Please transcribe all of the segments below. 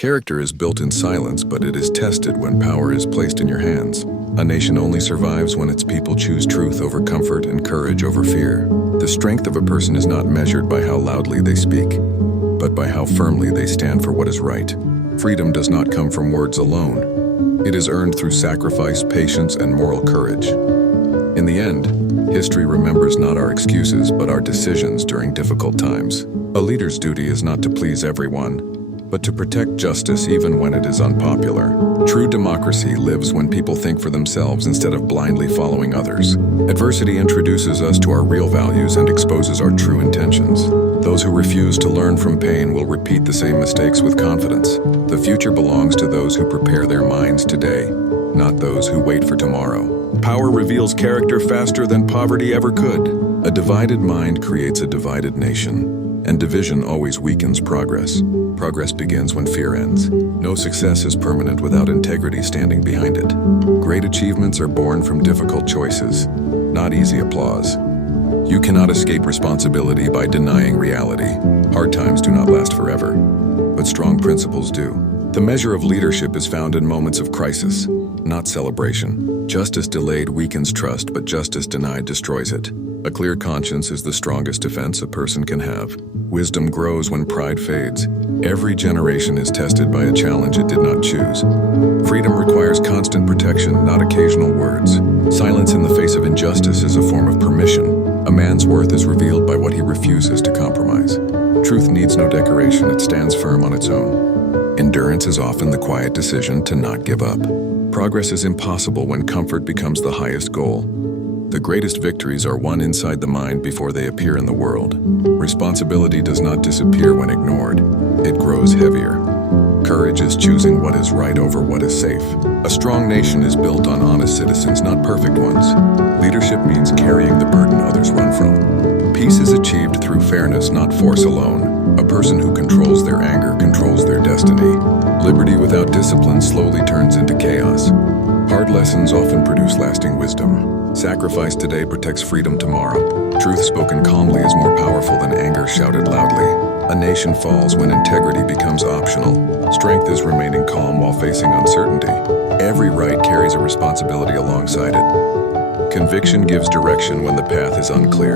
Character is built in silence, but it is tested when power is placed in your hands. A nation only survives when its people choose truth over comfort and courage over fear. The strength of a person is not measured by how loudly they speak, but by how firmly they stand for what is right. Freedom does not come from words alone. It is earned through sacrifice, patience, and moral courage. In the end, history remembers not our excuses, but our decisions during difficult times. A leader's duty is not to please everyone, but to protect justice even when it is unpopular. True democracy lives when people think for themselves instead of blindly following others. Adversity introduces us to our real values and exposes our true intentions. Those who refuse to learn from pain will repeat the same mistakes with confidence. The future belongs to those who prepare their minds today, not those who wait for tomorrow. Power reveals character faster than poverty ever could. A divided mind creates a divided nation, and division always weakens progress. Progress begins when fear ends. No success is permanent without integrity standing behind it. Great achievements are born from difficult choices, not easy applause. You cannot escape responsibility by denying reality. Hard times do not last forever, but strong principles do. The measure of leadership is found in moments of crisis, not celebration. Justice delayed weakens trust, but justice denied destroys it. A clear conscience is the strongest defense a person can have. Wisdom grows when pride fades. Every generation is tested by a challenge it did not choose. Freedom requires constant protection, not occasional words. Silence in the face of injustice is a form of permission. A man's worth is revealed by what he refuses to compromise. Truth needs no decoration, it stands firm on its own. Endurance is often the quiet decision to not give up. Progress is impossible when comfort becomes the highest goal. The greatest victories are won inside the mind before they appear in the world. Responsibility does not disappear when ignored. It grows heavier. Courage is choosing what is right over what is safe. A strong nation is built on honest citizens, not perfect ones. Leadership means carrying the burden others run from. Peace is achieved through fairness, not force alone. A person who controls their anger controls their destiny. Liberty without discipline slowly turns into chaos. Hard lessons often produce lasting wisdom. Sacrifice today protects freedom tomorrow. Truth spoken calmly is more powerful than anger shouted loudly. A nation falls when integrity becomes optional. Strength is remaining calm while facing uncertainty. Every right carries a responsibility alongside it. Conviction gives direction when the path is unclear.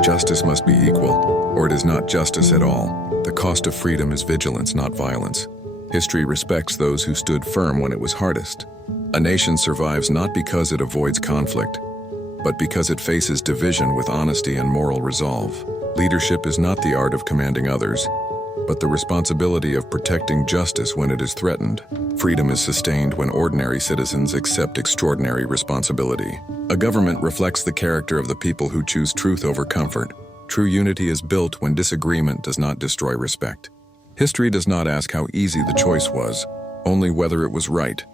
Justice must be equal, or it is not justice at all. The cost of freedom is vigilance, not violence. History respects those who stood firm when it was hardest. A nation survives not because it avoids conflict, but because it faces division with honesty and moral resolve. Leadership is not the art of commanding others, but the responsibility of protecting justice when it is threatened. Freedom is sustained when ordinary citizens accept extraordinary responsibility. A government reflects the character of the people who choose truth over comfort. True unity is built when disagreement does not destroy respect. History does not ask how easy the choice was, only whether it was right.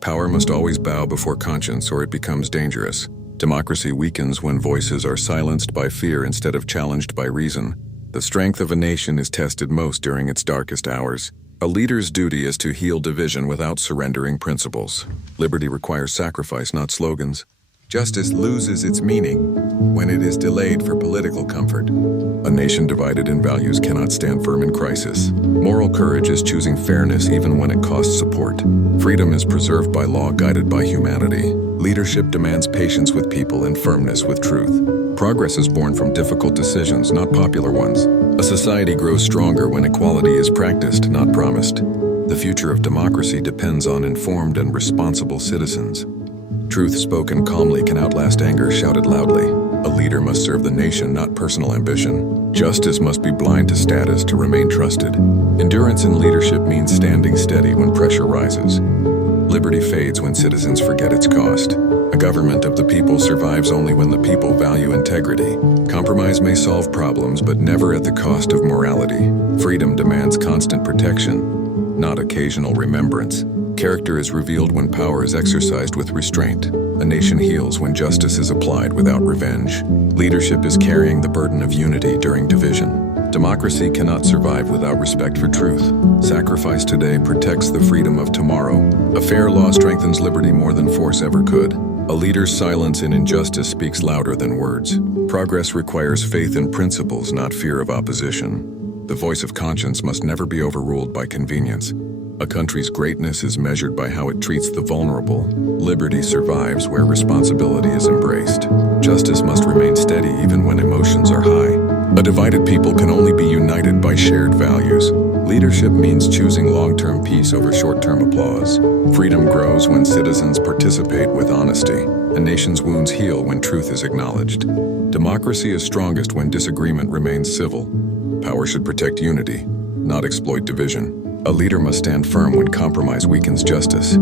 Power must always bow before conscience or it becomes dangerous. Democracy weakens when voices are silenced by fear instead of challenged by reason. The strength of a nation is tested most during its darkest hours. A leader's duty is to heal division without surrendering principles. Liberty requires sacrifice, not slogans. Justice loses its meaning when it is delayed for political comfort. A nation divided in values cannot stand firm in crisis. Moral courage is choosing fairness even when it costs support. Freedom is preserved by law, guided by humanity. Leadership demands patience with people and firmness with truth. Progress is born from difficult decisions, not popular ones. A society grows stronger when equality is practiced, not promised. The future of democracy depends on informed and responsible citizens. Truth spoken calmly can outlast anger shouted loudly. A leader must serve the nation, not personal ambition. Justice must be blind to status to remain trusted. Endurance in leadership means standing steady when pressure rises. Liberty fades when citizens forget its cost. A government of the people survives only when the people value integrity. Compromise may solve problems, but never at the cost of morality. Freedom demands constant protection, not occasional remembrance. Character is revealed when power is exercised with restraint. A nation heals when justice is applied without revenge. Leadership is carrying the burden of unity during division. Democracy cannot survive without respect for truth. Sacrifice today protects the freedom of tomorrow. A fair law strengthens liberty more than force ever could. A leader's silence in injustice speaks louder than words. Progress requires faith in principles, not fear of opposition. The voice of conscience must never be overruled by convenience. A country's greatness is measured by how it treats the vulnerable. Liberty survives where responsibility is embraced. Justice must remain steady even when emotions are high. A divided people can only be united by shared values. Leadership means choosing long-term peace over short-term applause. Freedom grows when citizens participate with honesty. A nation's wounds heal when truth is acknowledged. Democracy is strongest when disagreement remains civil. Power should protect unity, not exploit division. A leader must stand firm when compromise weakens justice.